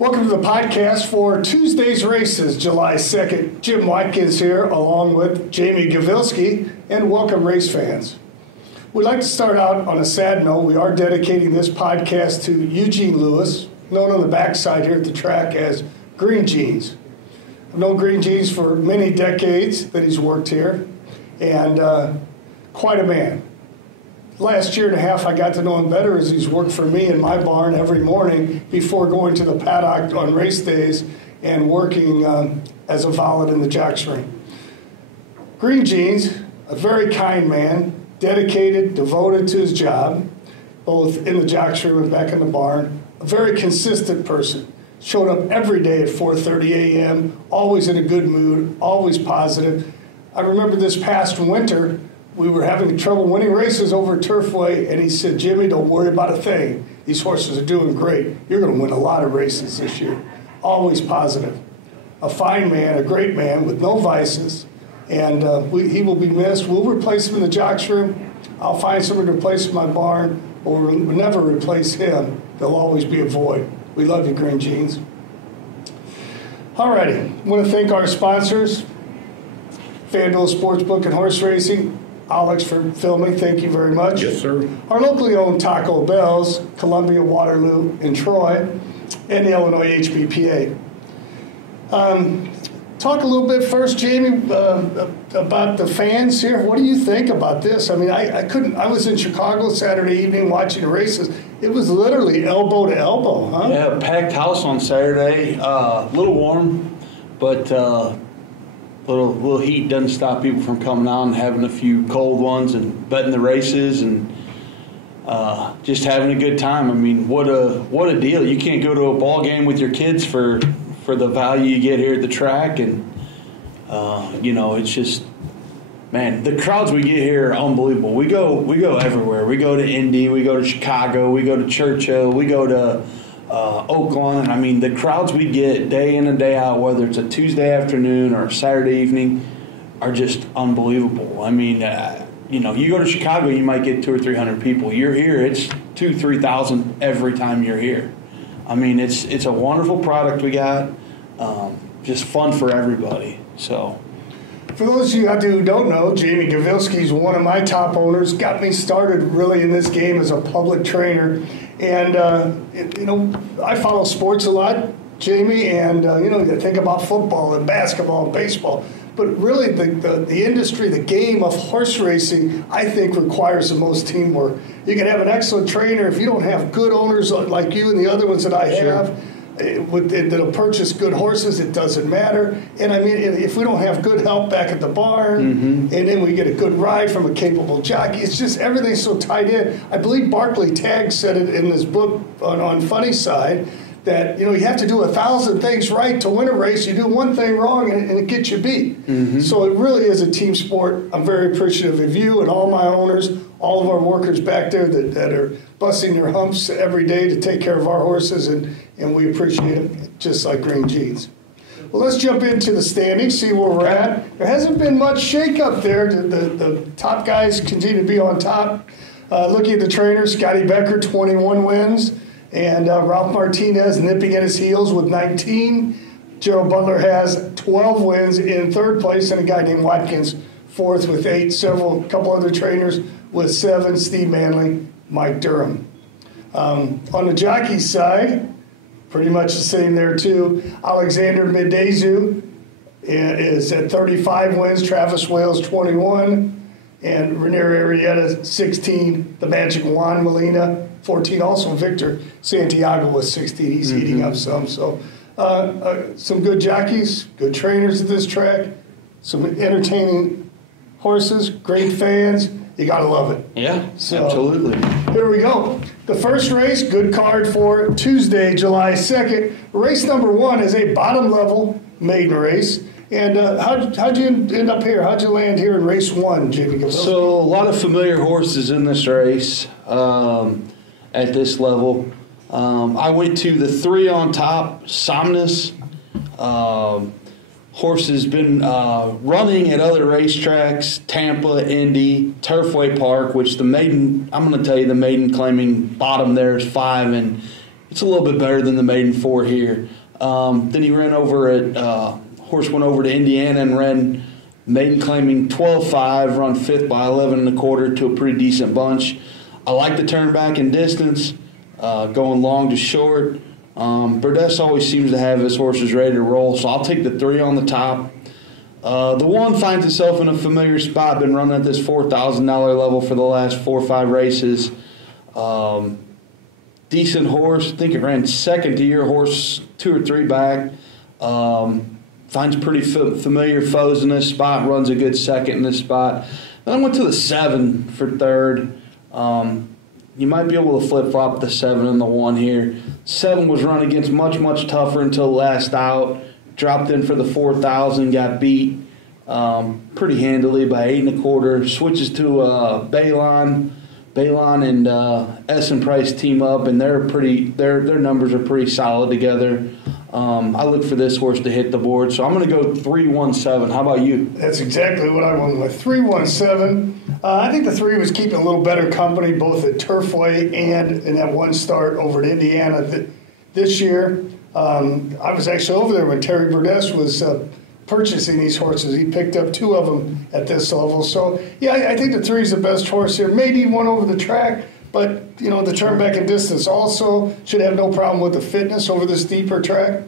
Welcome to the podcast for Tuesday's races, July 2nd. Jim Watkins here, along with Jamie Gavilski, and welcome race fans. We'd like to start out on a sad note. We are dedicating this podcast to Eugene Lewis, known on the backside here at the track as Green Jeans. I've known Green Jeans for many decades that he's worked here, and quite a man. Last year and a half, I got to know him better as he's worked for me in my barn every morning before going to the paddock on race days and working as a valet in the jocks ring. Green Jeans, a very kind man, dedicated, devoted to his job, both in the jocks ring and back in the barn. A very consistent person. Showed up every day at 4:30 a.m., always in a good mood, always positive. I remember this past winter, we were having trouble winning races over Turfway, and he said, "Jimmy, don't worry about a thing. These horses are doing great. You're going to win a lot of races this year." Always positive. A fine man, a great man with no vices, and he will be missed. We'll replace him in the jocks room. I'll find someone to replace him in my barn, but we'll never replace him. There'll always be a void. We love you, Green Jeans. All righty. I want to thank our sponsors, FanDuel Sportsbook and Horse Racing. Alex for filming, thank you very much. Yes, sir. Our locally owned Taco Bell's, Columbia, Waterloo, and Troy, and the Illinois HBPA. Talk a little bit first, Jamie, about the fans here. What do you think about this? I mean, I was in Chicago Saturday evening watching the races. It was literally elbow to elbow, huh? Yeah, packed house on Saturday. A little warm, but little heat doesn't stop people from coming out and having a few cold ones and betting the races and just having a good time. I mean, what a deal! You can't go to a ball game with your kids for the value you get here at the track, and it's just, man, the crowds we get here are unbelievable. We go everywhere. We go to Indy, we go to Chicago, we go to Churchill, we go to Oakland. I mean, the crowds we get day in and day out, whether it's a Tuesday afternoon or a Saturday evening, are just unbelievable. I mean, you go to Chicago, you might get 200 or 300 people. You're here, it's 2,000-3,000 every time you're here. I mean, it's a wonderful product we got. Just fun for everybody. So, for those of you out there who don't know, Jamie Gavilski is one of my top owners. Got me started really in this game as a public trainer. And, I follow sports a lot, Jamie, and, you think about football and basketball and baseball. But really, the industry, the game of horse racing, I think requires the most teamwork. You can have an excellent trainer if you don't have good owners like you and the other ones that I have. That'll purchase good horses, it doesn't matter. And I mean, if we don't have good help back at the barn, and then we get a good ride from a capable jockey, it's just everything's so tied in. I believe Barclay Tagg said it in his book on Funny Side, that you have to do 1,000 things right to win a race. You do one thing wrong and it gets you beat. So it really is a team sport. I'm very appreciative of you and all my owners, all of our workers back there that are busting their humps every day to take care of our horses, and we appreciate it, just like Green Jeans. Well, let's jump into the standings, see where we're at. There hasn't been much shakeup there. The top guys continue to be on top. Looking at the trainers, Scotty Becker, 21 wins. And Ralph Martinez nipping at his heels with 19. Gerald Butler has 12 wins in third place, and a guy named Watkins fourth with 8. A couple other trainers with 7. Steve Manley, Mike Durham. On the jockey side, pretty much the same there too. Alexander Midezu is at 35 wins. Travis Wales 21. And Rainier Arrieta 16. The Magic Juan Molina 14. Also Victor Santiago was 16. He's heating up some. So some good jockeys, good trainers at this track, some entertaining horses, great fans. You got to love it. Yeah, so, absolutely. Here we go. The first race, good card for Tuesday, July 2nd. Race number 1 is a bottom-level maiden race. And how'd you end up here? How'd you land here in race 1, Jamie Gavilski? So a lot of familiar horses in this race at this level. I went to the 3 on top, Somnus. Horse has been running at other racetracks, Tampa, Indy, Turfway Park, which the maiden, I'm going to tell you, the maiden claiming bottom there is 5, and it's a little bit better than the maiden 4 here. Then he ran over at horse went over to Indiana and ran maiden claiming 12.5, run 5th by 11.25 to a pretty decent bunch. I like the turn back in distance, going long to short. Burdess always seems to have his horses ready to roll, so I'll take the 3 on the top. The 1 finds itself in a familiar spot, been running at this $4,000 level for the last 4 or 5 races. Decent horse. I think it ran second to your horse 2 or 3 back. Finds pretty familiar foes in this spot, runs a good second in this spot. Then I went to the 7 for 3rd. You might be able to flip-flop the 7 and the 1 here. 7 was run against much tougher until last out. Dropped in for the 4,000, got beat pretty handily by 8.25. Switches to Balon. Balon and Essen Price team up, and their numbers are pretty solid together. I look for this horse to hit the board, so I'm going to go 3-1-7. How about you? That's exactly what I went with, 3-1-7. I think the 3 was keeping a little better company both at Turfway and in that 1 start over at Indiana this year. I was actually over there when Terry Burdess was purchasing these horses. He picked up 2 of them at this level. So, yeah, I think the 3 is the best horse here. Maybe 1 over the track, but, you know, the turn back and distance also should have no problem with the fitness over this deeper track.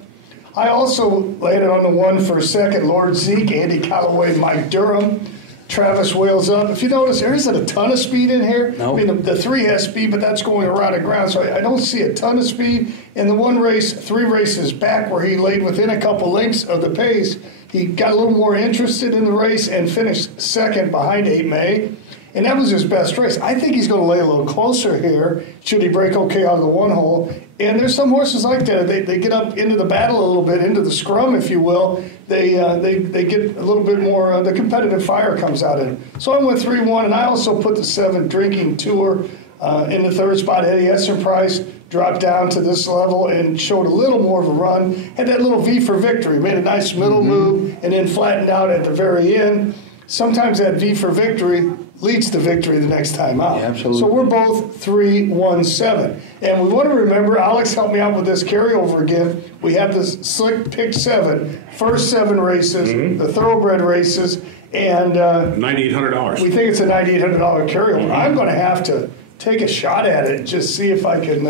I also landed on the 1 for 2nd, Lord Zeke, Andy Callaway, Mike Durham, Travis Wales up. If you notice, there isn't a ton of speed in here. Nope. I mean, the 3 has speed, but that's going around the ground, so I don't see a ton of speed. In the 1 race, 3 races back where he laid within a couple lengths of the pace, he got a little more interested in the race and finished 2nd behind 8 May. And that was his best race. I think he's going to lay a little closer here should he break okay out of the 1 hole. And there's some horses like that. They get up into the battle a little bit, into the scrum, if you will. They get a little bit more, the competitive fire comes out in them. So I went 3-1, and I also put the 7 Drinking Tour in the 3rd spot. Eddie Essen Price dropped down to this level and showed a little more of a run. Had that little V for victory, made a nice middle move, and then flattened out at the very end. Sometimes that V for victory leads to victory the next time out. Yeah, absolutely. So we're both 3-1-7. And we want to remember, Alex helped me out with this carryover again. We have this slick pick 7, first 7 races, the thoroughbred races, and $9,800. we think it's a $9,800 carryover. I'm going to have to take a shot at it and just see if I can,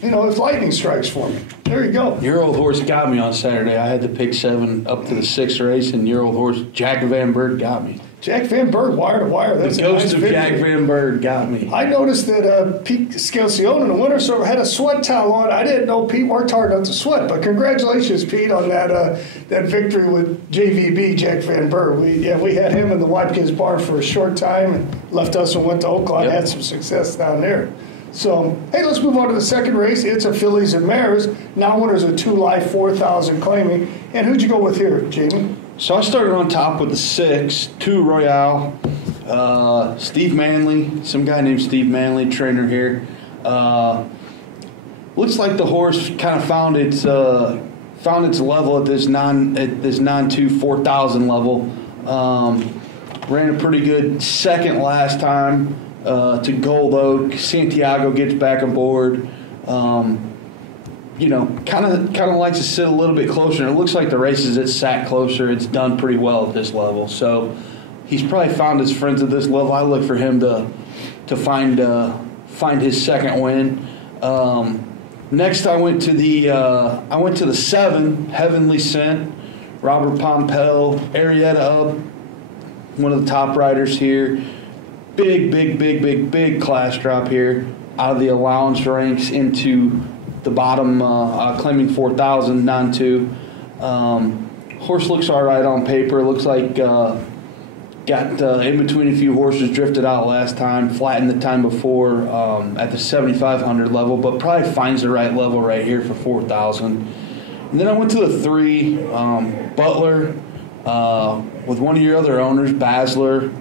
if lightning strikes for me. There you go. Your old horse got me on Saturday. I had to pick 7 up to the 6th race, and your old horse, Jack Van Berg, got me. Jack Van Berg, wire to wire. That's The ghost a nice of victory. Jack Van Berg got me. I noticed that Pete Scalcione in the winter server had a sweat towel on. I didn't know Pete worked hard enough to sweat, but congratulations, Pete, on that victory with JVB, Jack Van Berg. We had him in the Watkins barn for a short time and left us and went to Oakland. Yep. Had some success down there. So, hey, let's move on to the second race. It's a fillies and mares. Now winners a 2 live 4,000 claiming. And who'd you go with here, Jamie? So I started on top with the 6, 2 Royale, Steve Manley, some guy named Steve Manley, trainer here. Looks like the horse kind of found its level at this non-2 4,000 level. Ran a pretty good second last time to Gold Oak. Santiago gets back aboard. Kind of likes to sit a little bit closer. And it looks like the races it sat closer, it's done pretty well at this level. So he's probably found his friends at this level. I look for him to find his second win. Next, I went to the 7 Heavenly Scent, Robert Pompel, Arietta up, one of the top riders here. Big class drop here out of the allowance ranks into the bottom, claiming 4,000, non-2. Horse looks all right on paper. Looks like got in between a few horses, drifted out last time, flattened the time before at the 7,500 level, but probably finds the right level right here for 4,000. And then I went to the 3, Butler, with one of your other owners, Basler.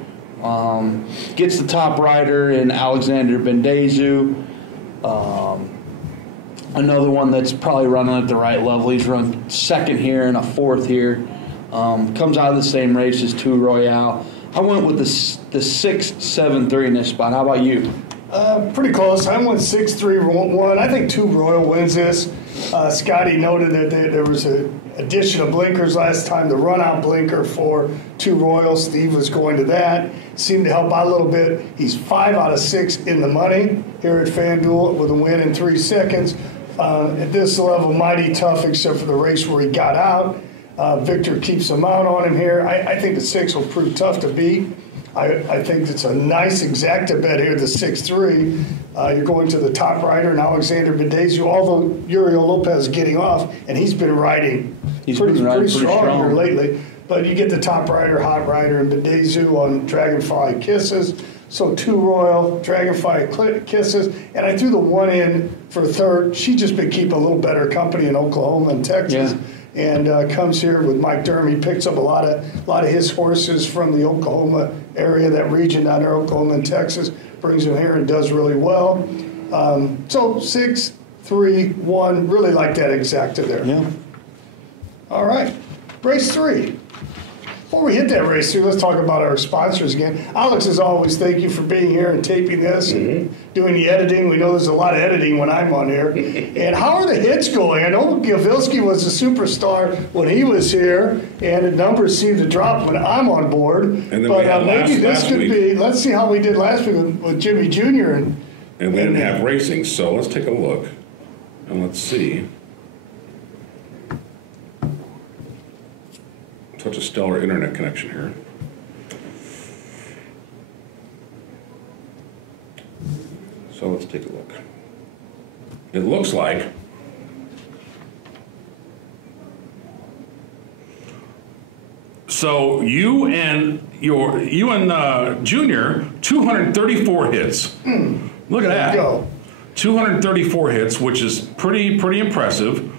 Gets the top rider in Alexander Bendezu. Another one that's probably running at the right level. He's run second here and a 4th here. Comes out of the same race as 2 Royale. I went with the 6, 7, 3 in this spot. How about you? Pretty close. I went 6-3-1. I think 2 Royal wins this. Scotty noted that there was an addition of blinkers last time, the run-out blinker for 2 Royal. Steve was going to that. Seemed to help out a little bit. He's 5 out of 6 in the money here at FanDuel with a win in 3 seconds. At this level, mighty tough except for the race where he got out. Victor keeps him out on him here. I think the 6 will prove tough to beat. I think it's a nice exacta bet here, the 6-3. You're going to the top rider and Alexander Bedezu, although Uriel Lopez getting off, and he's been riding pretty strong here lately. But you get the top rider, hot rider, and Bedezu on Dragonfly Kisses. So 2 Royal, Dragonfly Kisses, and I threw the 1 in for third. She's just been keeping a little better company in Oklahoma and Texas. Yeah. And comes here with Mike Durham. He picks up a lot of his horses from the Oklahoma area, that region down there, Oklahoma and Texas, brings them here and does really well. So 6, 3, 1, really like that exacta there. Yeah. All right, race 3. Before we hit that race 3, let's talk about our sponsors again. Alex, as always, thank you for being here and taping this and doing the editing. We know there's a lot of editing when I'm on here. And how are the hits going? I know Gavilski was a superstar when he was here, and the numbers seem to drop when I'm on board. But maybe this could be, let's see how we did last week with Jimmy Jr. And we didn't have racing, so let's take a look. And let's see. Such a stellar internet connection here. So let's take a look. It looks like so you and Junior 234 hits. Look at that. Go. 234 hits, which is pretty impressive.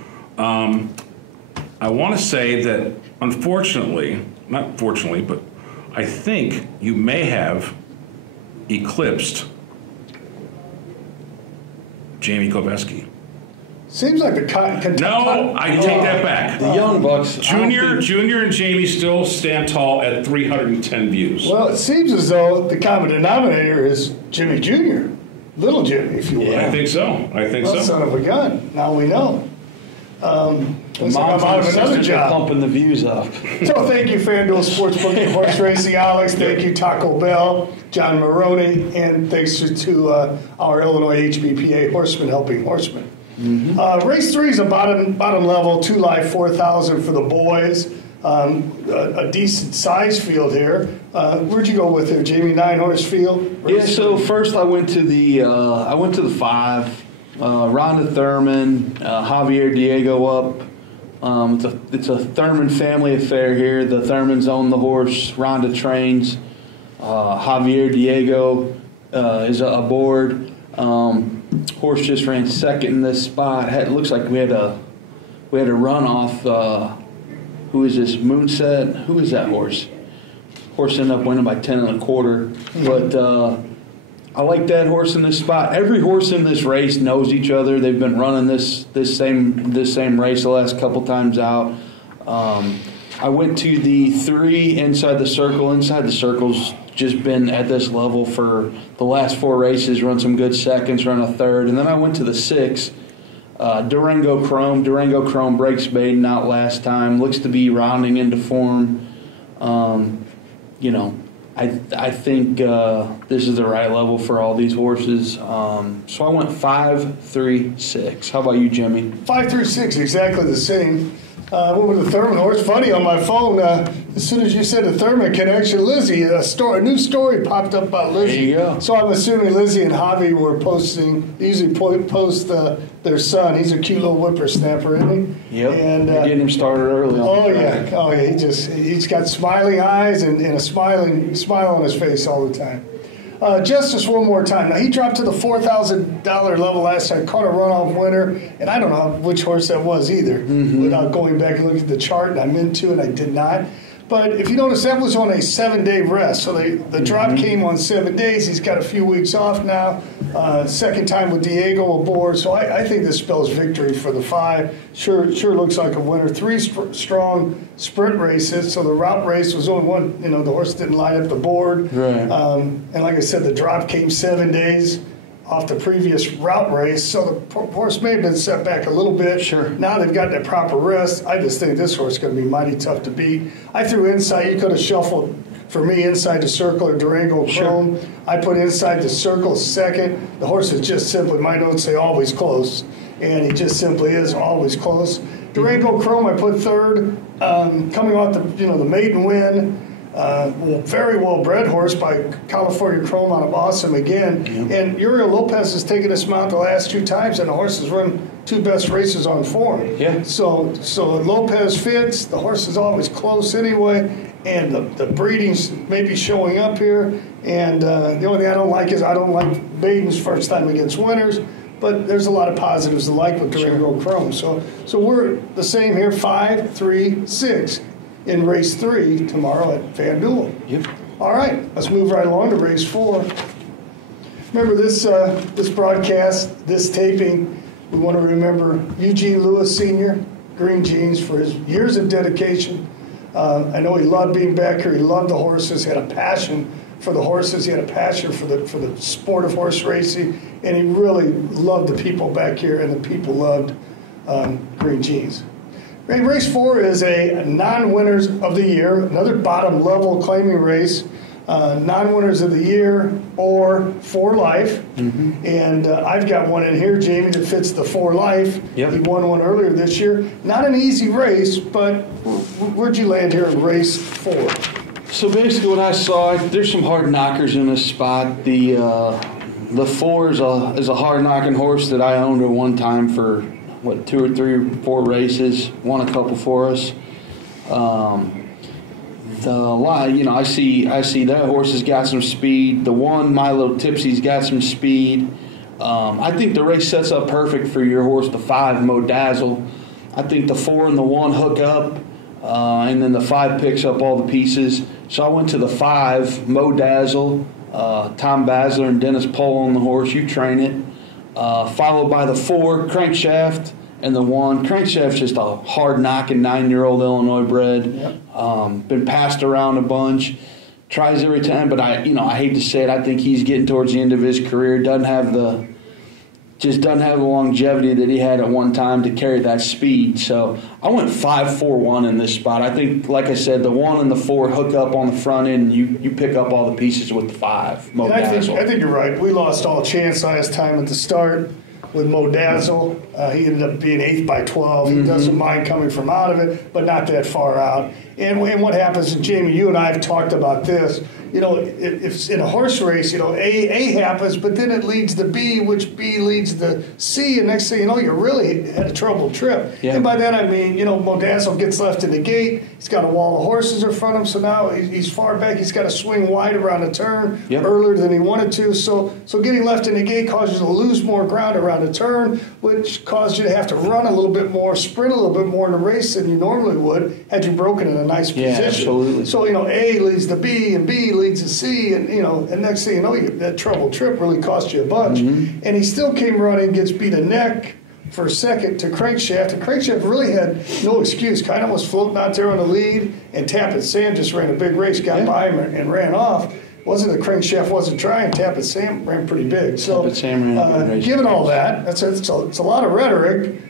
I want to say that, unfortunately, not fortunately, but I think you may have eclipsed Jamie Koveski. Seems like the No, I take that back. The Young Bucks. Junior and Jamie still stand tall at 310 views. Well, it seems as though the common denominator is Jimmy Jr., little Jimmy, if you will. Yeah, I think so. Son of a gun. Now we know. I'm out of another job. Pumping the views up. So thank you, FanDuel Sportsbook and Horse Racing, Alex. Thank you, Taco Bell, John Maroney, and thanks to our Illinois HBPA Horsemen Helping Horsemen. Race 3 is a bottom level, 2 live 4,000 for the boys. A decent size field here. Where'd you go with here, Jamie? 9-horse field. Yeah. So first I went to the 5. Rhonda Thurman, Javier Diego up. It's a Thurman family affair here. The Thurmans own the horse. Rhonda trains. Javier Diego is aboard. Horse just ran second in this spot. It looks like we had a run off. Who is this? Moonset. Who is that horse? Horse ended up winning by 10 1/4. But I like that horse in this spot. Every horse in this race knows each other. They've been running this same race the last couple times out. I went to the 3 inside the circle. Inside the circle's just been at this level for the last 4 races. Run some good seconds, run a third, and then I went to the 6. Durango Chrome. Durango Chrome breaks maiden out last time. Looks to be rounding into form. I think this is the right level for all these horses. So I went 5, 3, 6. How about you, Jimmy? 5, 3, 6, exactly the same. What was the Thurman horse? Funny, on my phone, as soon as you said the Thurman connection, Lizzie, a new story popped up about Lizzie. There you go. So I'm assuming Lizzie and Javi were posting, they usually post their son. He's a cute little whippersnapper, isn't he? Yep. And getting him started early on the track. He's got smiling eyes and a smile on his face all the time. Justice one more time. Now, he dropped to the $4,000 level last time, caught a runoff winner, and I don't know which horse that was either, without going back and looking at the chart, and I'm into it, I did not. But if you notice, that was on a 7-day rest. So the drop came on 7 days. He's got a few weeks off now. Second time with Diego aboard. So I think this spells victory for the 5. Sure looks like a winner. 3 strong sprint races. So the route race was only one. The horse didn't line up the board. Right. And like I said, the drop came 7 days. off the previous route race, so the horse may have been set back a little bit. Sure. Now they've got that proper rest. I just think this horse is going to be mighty tough to beat. I threw inside. You could have shuffled, for me, inside the circle or Durango Chrome. Sure. I put inside the circle second. The horse is just simply, my notes say always close, and he just simply is always close. Durango Chrome I put third, coming off the maiden win. Very well-bred horse by California Chrome out of Awesome again. Yep. And Uriel Lopez has taken this mount the last 2 times, and the horse has run 2 best races on form. Yeah. So Lopez fits. The horse is always close anyway, and the breeding's maybe showing up here. And the only thing I don't like is I don't like Baden's first time against winners. But there's a lot of positives to like with Durango Chrome. So we're the same here, 5, 3, 6. In race 3 tomorrow at FanDuel. Yep. All right, let's move right along to race 4. Remember this broadcast, this taping, we want to remember Eugene Lewis Sr., Green Jeans, for his years of dedication. I know he loved being back here. He loved the horses, had a passion for the horses. He had a passion for the sport of horse racing, and he really loved the people back here, and the people loved Green Jeans. Race 4 is a non-winners of the year, another bottom level claiming race, non-winners of the year or for life. Mm-hmm. And I've got one in here, Jamie, that fits the for life. Yep. He won one earlier this year. Not an easy race, but where'd you land here in race 4? So basically what I saw, there's some hard knockers in this spot. The 4 is a hard knocking horse that I owned at one time for 2 or 3 or 4 races, won a couple for us. I see that horse has got some speed. The one, My Little Tipsy's got some speed. I think the race sets up perfect for your horse, the 5, Mo Dazzle. I think the 4 and the 1 hook up, and then the 5 picks up all the pieces. So I went to the 5, Mo Dazzle, Tom Basler and Dennis Pohl on the horse. You train it. Followed by the 4, Crankshaft, and the 1. Crankshaft's just a hard-knocking 9-year-old Illinois bred. Yep. Been passed around a bunch. Tries every time, but I hate to say it, I think he's getting towards the end of his career. Doesn't have the longevity that he had at one time to carry that speed. So I went 5-4-1 in this spot. I think, like I said, the 1 and the 4 hook up on the front end, and you pick up all the pieces with the 5. Mo Dazzle. I think you're right. We lost all chance last time at the start with Mo Dazzle. He ended up being 8th by 12. He doesn't mind coming from out of it, but not that far out. And what happens, and Jamie, you and I have talked about this, if in a horse race, A happens, but then it leads to B, which B leads to C, and next thing you know, you really had a troubled trip. Yeah. And by that I mean, Mo Dazzle gets left in the gate. He's got a wall of horses in front of him, so now he's far back. He's got to swing wide around the turn earlier than he wanted to. So getting left in the gate causes you to lose more ground around the turn, which caused you to have to run a little bit more, sprint a little bit more in the race than you normally would had you broken in a nice position. Absolutely. So, A leads to B, and B leads to C, and, and next thing you know, that troubled trip really cost you a bunch. Mm-hmm. And he still came running, gets beat a neck for a second to Crankshaft, and Crankshaft really had no excuse. Kind of was floating out there on the lead, and Tappan Sam just ran a big race, got by him, and ran off. Wasn't that Crankshaft wasn't trying. Tappan Sam ran pretty big. So, given all that, it's a lot of rhetoric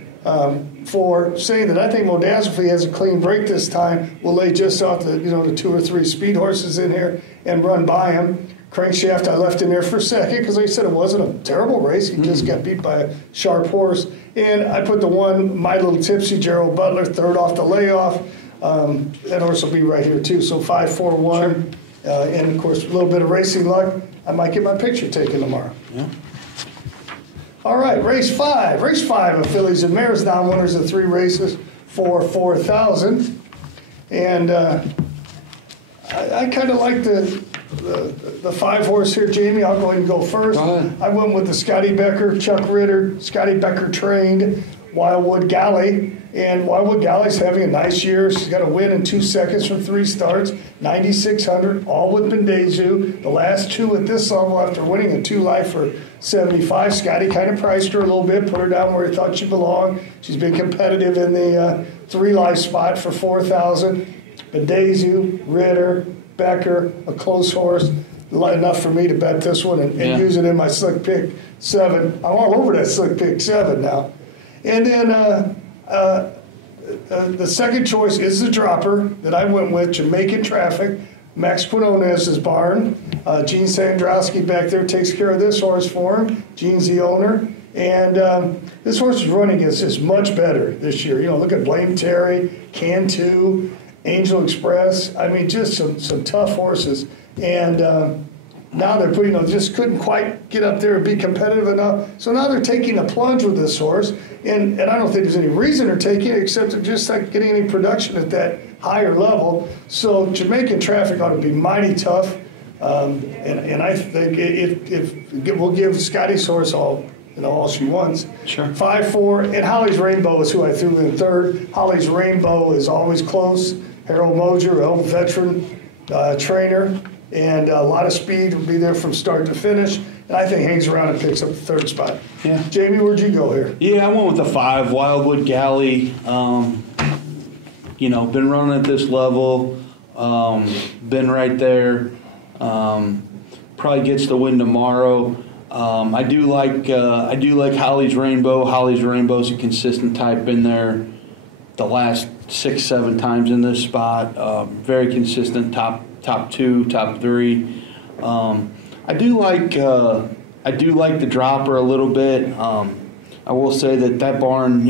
for saying that I think Mo Dazzle, if he has a clean break this time, will lay just off the 2 or 3 speed horses in here and run by him. Crankshaft I left in there for a second because, like I said, it wasn't a terrible race. He just got beat by a sharp horse. And I put the 1, My Little Tipsy, Gerald Butler, third off the layoff. That horse will be right here too. So 5-4-1. And, of course, a little bit of racing luck. I might get my picture taken tomorrow. Yeah. All right, race 5. Race 5 of Fillies and Mares, non-winners of 3 races for $4,000. And I kind of like the 5 horse here, Jamie. I'll go ahead and go first. I went with the Scotty Becker, Chuck Ritter, Scotty Becker trained Wildwood Galley. And Wildwood Galley's having a nice year. She's got a win in 2 seconds from 3 starts, 9,600, all with Bendezu. The last 2 at this level after winning a 2 life for 75. Scotty kind of priced her a little bit, put her down where he thought she belonged. She's been competitive in the 3 life spot for $4,000. Bendezu, Ritter, Becker, a close horse. enough for me to bet this one and use it in my Slick Pick 7. I'm all over that Slick Pick 7 now. And then the second choice is the dropper that I went with, Jamaican Traffic, Max Quinonez's barn. Gene Sandrowski back there takes care of this horse for him. Gene's the owner. And this horse's running is much better this year. You know, look at Blame Terry, Cantu, Angel Express. I mean, just some tough horses. And now they're putting, just couldn't quite get up there and be competitive enough. So now they're taking a plunge with this horse. And I don't think there's any reason they're taking it except they're just not getting any production at that higher level. So Jamaican Traffic ought to be mighty tough. And I think if we'll give Scotty's horse all she wants. Sure. 5-4, and Holly's Rainbow is who I threw in third. Holly's Rainbow is always close. Harold Moser, an old veteran trainer, and a lot of speed, will be there from start to finish. And I think hangs around and picks up the third spot. Yeah. Jamie, where'd you go here? Yeah, I went with the 5, Wildwood Galley. Been running at this level, been right there. Probably gets the win tomorrow. I do like Holly's Rainbow. Holly's Rainbow is a consistent type. Been there the last 6-7 times in this spot. Very consistent. Top 2, top 3. I do like the dropper a little bit. I will say that barn,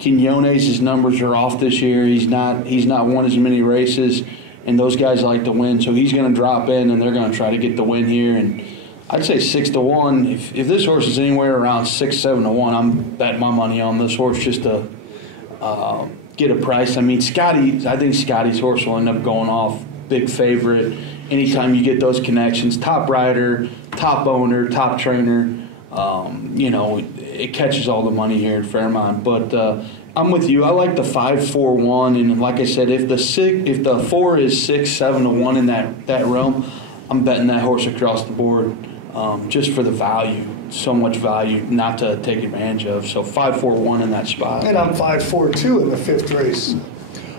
Quinones' numbers are off this year. He's not won as many races, and those guys like to win. So he's going to drop in, and they're going to try to get the win here. And I'd say 6-1. If this horse is anywhere around 6-7-1, I'm betting my money on this horse just to get a price. I mean, I think Scotty's horse will end up going off big favorite. Anytime you get those connections, top rider, top owner, top trainer, it catches all the money here at Fairmont. But I'm with you. I like the 5-4-1, and like I said, if the 4 is 6-7-1 in that realm, I'm betting that horse across the board. Just for the value, so much value not to take advantage of. So 5-4-1 in that spot. And I'm 5-4-2 in the 5th race.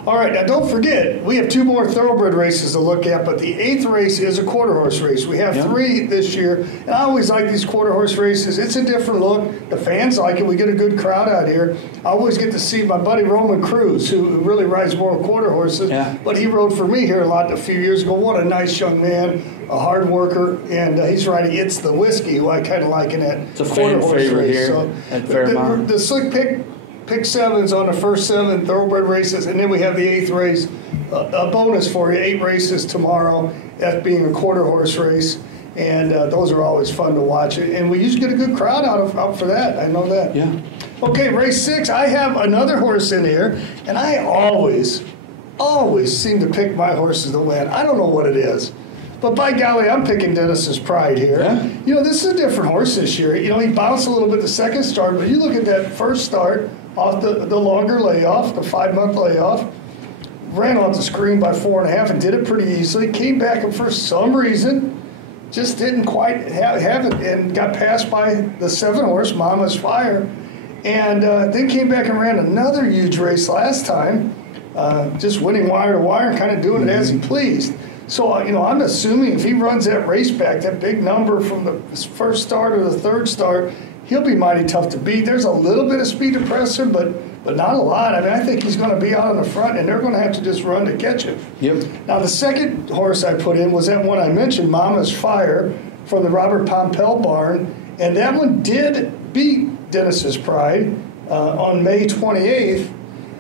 All right, now don't forget, we have 2 more thoroughbred races to look at, but the 8th race is a quarter horse race. We have 3 this year, and I always like these quarter horse races. It's a different look. The fans like it. We get a good crowd out here. I always get to see my buddy Roman Cruz, who really rides more quarter horses, but he rode for me here a lot a few years ago. What a nice young man, a hard worker, and he's riding It's the Whiskey, who I kind of like in that it's a quarter fan horse favorite race. here So at Fairmont. The Slick Pick 7's on the first 7 thoroughbred races, and then we have the 8th race, a bonus for you, 8 races tomorrow, that being a quarter horse race, and those are always fun to watch. And we usually get a good crowd out for that, I know that. Yeah. Okay, race 6, I have another horse in here, and I always seem to pick my horses to win. I don't know what it is. But by golly, I'm picking Dennis's Pride here. Yeah. This is a different horse this year. He bounced a little bit the second start, but you look at that first start off the longer layoff, the 5-month layoff, ran off the screen by 4.5 and did it pretty easily. Came back and for some reason just didn't quite have it and got passed by the 7 horse, Mama's Fire. And then came back and ran another huge race last time, just winning wire to wire and kind of doing it as he pleased. So, I'm assuming if he runs that race back, that big number from the first start or the third start, he'll be mighty tough to beat. There's a little bit of speed to press him, but not a lot. I mean, I think he's going to be out on the front, and they're going to have to just run to catch him. Yep. Now, the second horse I put in was that one I mentioned, Mama's Fire, from the Robert Pompel barn, and that one did beat Dennis's Pride on May 28th,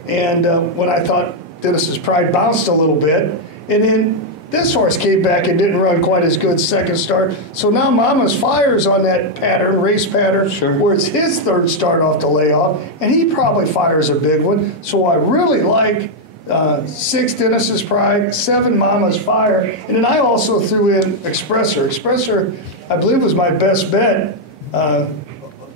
and when I thought Dennis's Pride bounced a little bit, and then this horse came back and didn't run quite as good second start. So now Mama's Fire's on that race pattern, where it's his third start off the layoff, and he probably fires a big one. So I really like 6 Dennis's Pride, 7 Mama's Fire, and then I also threw in Expressor. Expressor, I believe, was my best bet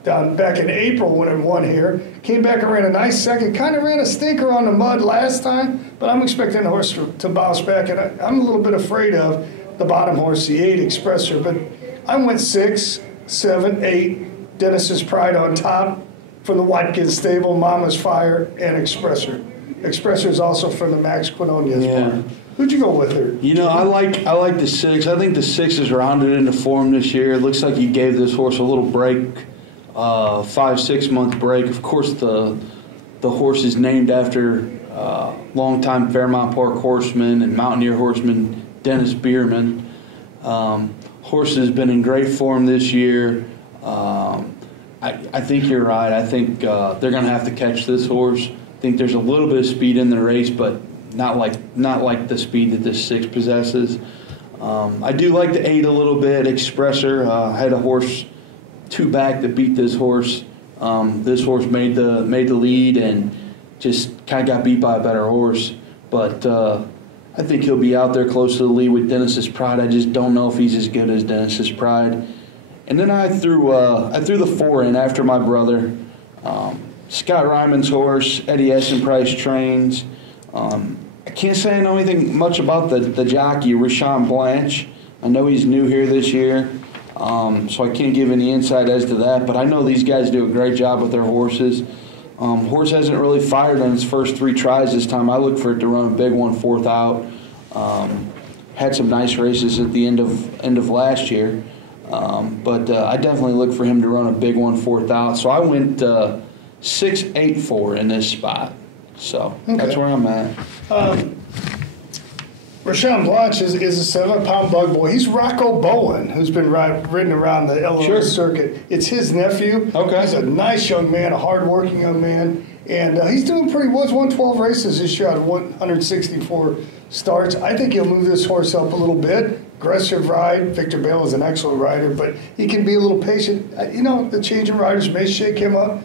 down back in April when it won here. Came back and ran a nice second. Kind of ran a stinker on the mud last time, but I'm expecting the horse to bounce back, and I'm a little bit afraid of the bottom horse, the 8 Expressor. But I went 6, 7, 8, Dennis's Pride on top from the Watkins stable, Mama's Fire, and Expressor. Expressor is also from the Max Quinonez barn. Who'd you go with her? You know, I like the 6. I think the 6 is rounded into form this year. It looks like he gave this horse a little break, 5-6 month break. Of course, the horse is named after longtime Fairmount Park horseman and Mountaineer horseman Dennis Bierman. Horse has been in great form this year. I think you're right. I think they're going to have to catch this horse. I think there's a little bit of speed in the race, but not like the speed that this 6 possesses. I do like the 8 a little bit. Expressor had a horse 2 back that beat this horse. This horse made the lead and just kind of got beat by a better horse. But I think he'll be out there close to the lead with Dennis's Pride. I just don't know if he's as good as Dennis's Pride. And then I threw the 4 in after my brother. Scott Ryman's horse, Eddie Essenprice trains. I can't say I know anything much about the jockey, Rashawn Blanche. I know he's new here this year, so I can't give any insight as to that. But I know these guys do a great job with their horses. Horse hasn't really fired on its first 3 tries this time. I look for it to run a big one, 4th out. Had some nice races at the end of last year. But I definitely look for him to run a big one, 4th out. So I went 6-8-4 in this spot. So that's where I'm at. Rashawn Blanche is a 7-pound bug boy. He's Rocco Bowen, who's been ridden around the Illinois circuit. It's his nephew. Okay. He's a nice young man, a hard-working young man. And he's doing pretty well. He's won 12 races this year out of 164 starts. I think he'll move this horse up a little bit. Aggressive ride. Victor Bale is an excellent rider, but he can be a little patient. You know, the change of riders may shake him up.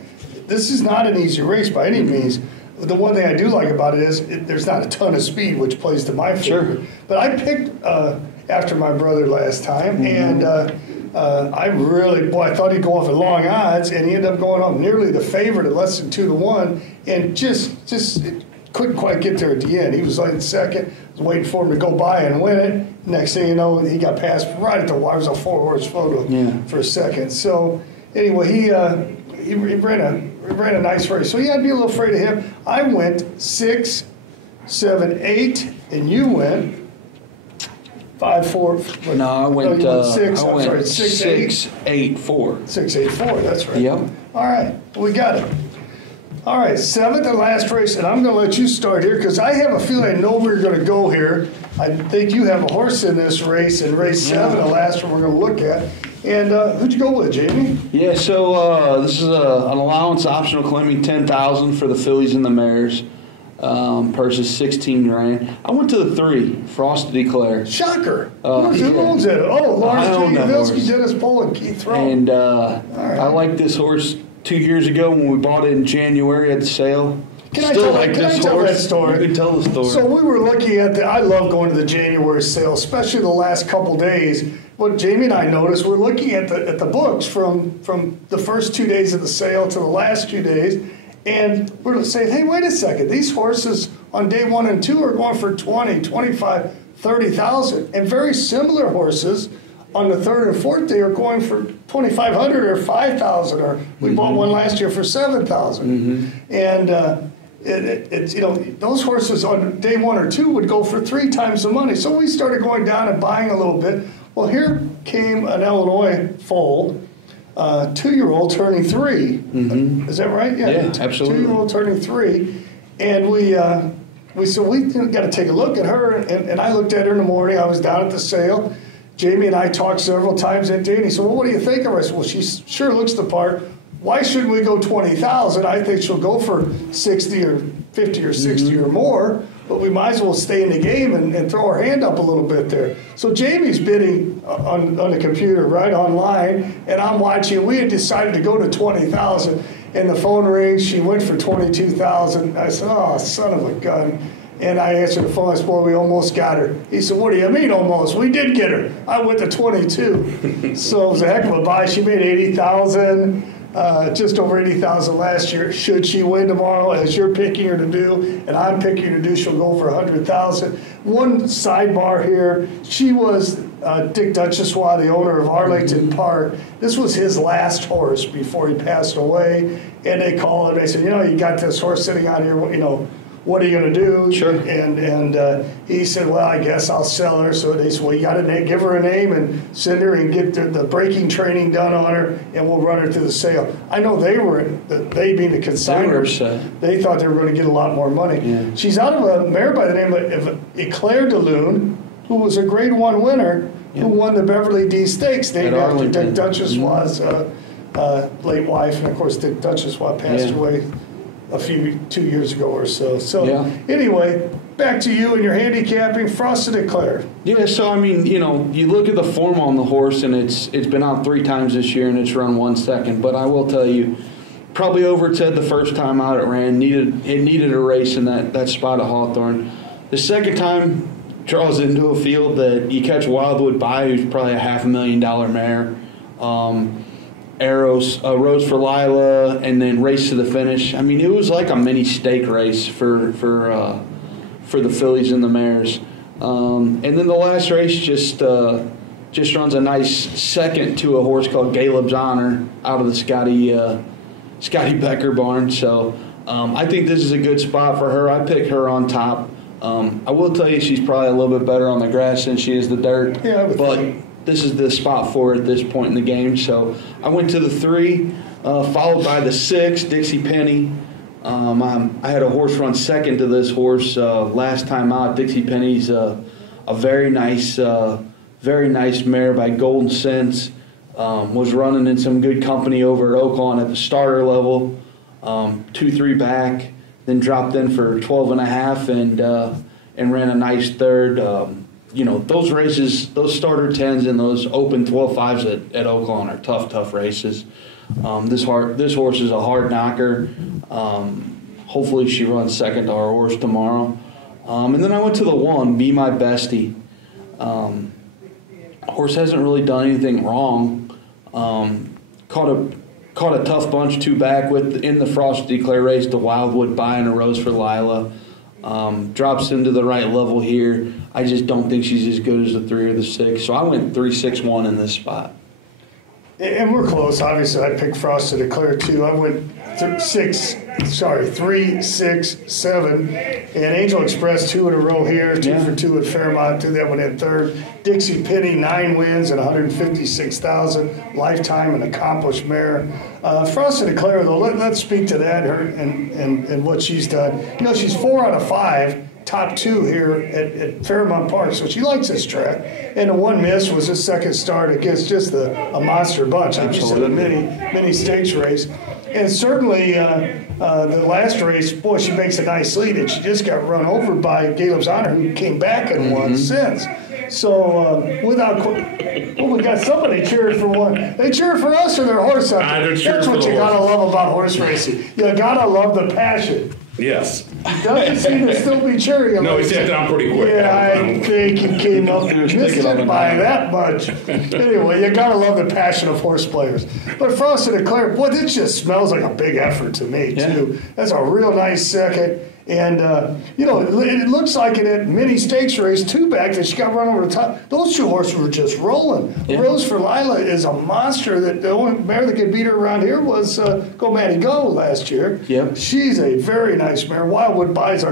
This is not an easy race by any means. The one thing I do like about it is there's not a ton of speed, which plays to my favor. Sure. But I picked after my brother last time, and I thought he'd go off at long odds, and he ended up going off nearly the favorite at less than 2-1, and just couldn't quite get there at the end. He was like second, was waiting for him to go by and win it. Next thing you know, he got passed right at the wire. It was a 4-horse photo for a second. So anyway, he ran a nice race. So you had to be a little afraid of him. I went 6, 7, 8, and you went 5, 4. No, I went 6. I went 6, 8, 4. 6, 8, 4. That's right. Yep. All right, we got it. All right, 7th and last race, and I'm going to let you start here because I have a feeling I know where you're going to go here. I think you have a horse in this race, in race 7, the last one we're going to look at. And who'd you go with, Jamie? Yeah, so this is an allowance optional claiming $10,000 for the fillies and the mares. Purses 16 grand. I went to the 3, Frost Declare. Shocker. Who owns that? Oh, Lars J. Gavilski, Dennis Pohl, and Keith Rowe. And I liked this horse 2 years ago when we bought it in January at the sale. Can I tell that story? You can tell the story. So we were looking at I love going to the January sale, especially the last couple days. What Jamie and I noticed, we're looking at the books from the first 2 days of the sale to the last 2 days, and we're saying, hey, wait a second, these horses on day 1 and 2 are going for 20, 25, 30,000, and very similar horses on the 3rd and 4th day are going for 2,500 or 5,000, or we bought one last year for 7,000, and it's those horses on day 1 or 2 would go for 3 times the money. So we started going down and buying a little bit. Well, here came an Illinois foal, 2-year-old turning 3. Is that right? Yeah, absolutely. 2-year-old turning 3, and we said we got to take a look at her. And I looked at her in the morning. I was down at the sale. Jamie and I talked several times that day, and he said, "Well, what do you think of her?" I said, "Well, she sure looks the part. Why shouldn't we go 20,000? I think she'll go for 60 or 50 or 60 or more, but we might as well stay in the game and throw our hand up a little bit there." So Jamie's bidding on the computer right online, and I'm watching. We had decided to go to 20,000, and the phone rings. She went for 22,000. I said, "Oh, son of a gun." And I answered the phone. I said, "Boy, we almost got her." He said, "What do you mean almost? We did get her. I went to 22." So it was a heck of a buy. She made 80,000. Just over 80,000 last year. Should she win tomorrow, as you're picking her to do, and I'm picking her to do, she'll go for 100,000. One sidebar here: she was Dick Duchessois, the owner of Arlington Park. This was his last horse before he passed away, and they called and they said, "You got this horse sitting out here, what are you going to do? Sure. And he said, well, I guess I'll sell her. So they said, well, you got to give her a name and send her and get the breaking training done on her, and we'll run her through the sale. I know they being the consignors, they thought they were going to get a lot more money. Yeah. She's out of a mare by the name of Eclair de Lune, who was a Grade 1 winner, who won the Beverly D Stakes, named after Dick Duchessois' late wife. And, of course, Dick Duchessois passed away 2 years ago or so. So anyway, back to you and your handicapping, Frosted Eclair. Yeah, so I mean, you look at the form on the horse, and it's been out 3 times this year, and it's run 1 second. But I will tell you, probably oversaid the first time out it ran. It needed a race in that spot at Hawthorne. The second time draws into a field that you catch Wildwood by, who's probably a $500,000 mare. Rose for Lila, and then race to the finish. I mean, it was like a mini stake race for the fillies and the mares. And then the last race just runs a nice second to a horse called Caleb's Honor out of the Scotty Becker barn. So I think this is a good spot for her. I pick her on top. I will tell you she's probably a little bit better on the grass than she is the dirt. Yeah, but this is the spot for her at this point in the game. So I went to the 3, followed by the 6, Dixie Penny. I had a horse run second to this horse last time out. Dixie Penny's a very nice mare by Golden Sense. Was running in some good company over at Oaklawn at the starter level, 2-3 back, then dropped in for 12.5 and ran a nice third. Those races, those starter 10s and those open 12.5s at Oaklawn are tough races. This horse is a hard knocker. Hopefully she runs second to our horse tomorrow. And then I went to the 1, Be My Bestie. Horse hasn't really done anything wrong. Caught a tough bunch 2 back in the Frosted Eclair race, the Wildwood by and a Rose for Lila. Drops into the right level here. I just don't think she's as good as the 3 or the 6. So I went 3-6-1 in this spot. And we're close. Obviously, I picked Frosted Eclair too. I went 3-6-7. And Angel Express 2 in a row here, 2 for 2 at Fairmont, 2 that went in third. Dixie Penny 9 wins and 156,000 lifetime, an accomplished mare. Frosted Eclair though, let's speak to that and what she's done. She's 4 out of 5. Top 2 here at Fairmont Park, so she likes this track. And the 1 miss was his second start against just a monster bunch. Like you said, a mini stakes race. And certainly the last race, boy, she makes a nice lead, and she just got run over by Caleb's Honor, who came back and won since. So we got somebody cheering for one. They cheer for us or their horse out there. That's what you gotta love about horse racing. You gotta love the passion. Yes. He doesn't seem to still be cheering. No, he sat down pretty quick. Yeah, I think he came up and missed it by that much. Anyway, you got to love the passion of horse players. But Frosted Eclair, boy, this just smells like a big effort to me, too. That's a real nice second. And, it looks like in that mini stakes race, 2 back, that she got run over the top. Those 2 horses were just rolling. Yeah. Rose for Lila is a monster. That the only mare that could beat her around here was Go Manny Go last year. Yep. She's a very nice mare. Wildwood buys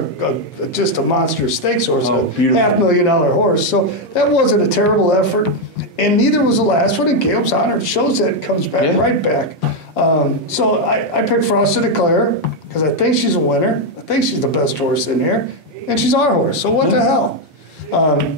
just a monster stakes horse, a $500,000 horse. So that wasn't a terrible effort. And neither was the last one. And Caleb's Honor shows that it comes back right back. So I picked Frosted Eclair because I think she's a winner. I think she's the best horse in here, and she's our horse. So what the hell?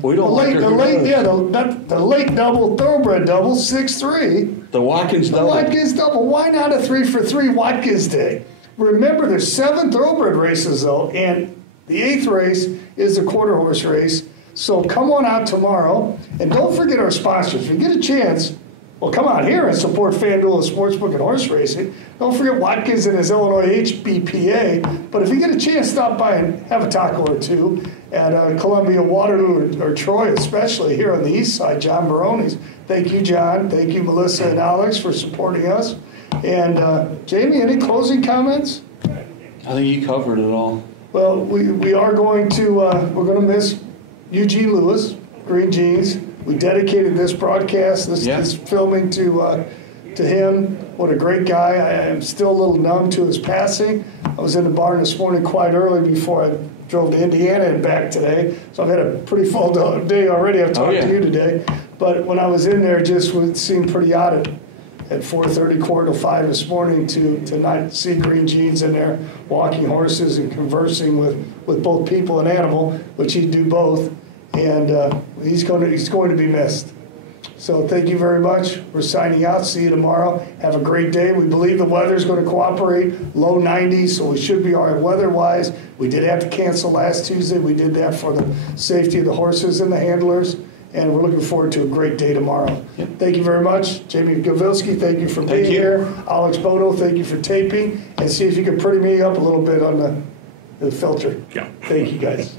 We don't like her. The late double, thoroughbred double, 6-3. The Watkins double. The Watkins double. Why not a 3 for 3 Watkins Day? Remember, there's 7 thoroughbred races though, and the 8th race is the quarter horse race. So come on out tomorrow, and don't forget our sponsors. If you get a chance, well, come out here and support FanDuel Sportsbook and horse racing. Don't forget Watkins and his Illinois HBPA. But if you get a chance, stop by and have a taco or 2 at Columbia, Waterloo, or Troy, especially here on the east side, John Baroni's. Thank you, John. Thank you, Melissa and Alex, for supporting us. And Jamie, any closing comments? I think you covered it all. Well, we are going to we're going to miss Eugene Lewis, Green Jeans. We dedicated this broadcast, this filming to him. What a great guy. I am still a little numb to his passing, I was in the barn this morning quite early before I drove to Indiana and back today. So I've had a pretty full day already. I've talked to you today. But when I was in there, just it seemed pretty odd at 4:30, 4:45 this morning to not see Green Jeans in there walking horses and conversing with both people and animal, which he'd do both. And he's going to be missed. So thank you very much. We're signing out. See you tomorrow. Have a great day. We believe the weather's going to cooperate. Low 90s, so we should be all right weather-wise. We did have to cancel last Tuesday. We did that for the safety of the horses and the handlers. And we're looking forward to a great day tomorrow. Yep. Thank you very much. Jamie Gavilski, thank you for being here. Alex Bono, thank you for taping. And see if you can pretty me up a little bit on the filter. Yeah. Thank you, guys.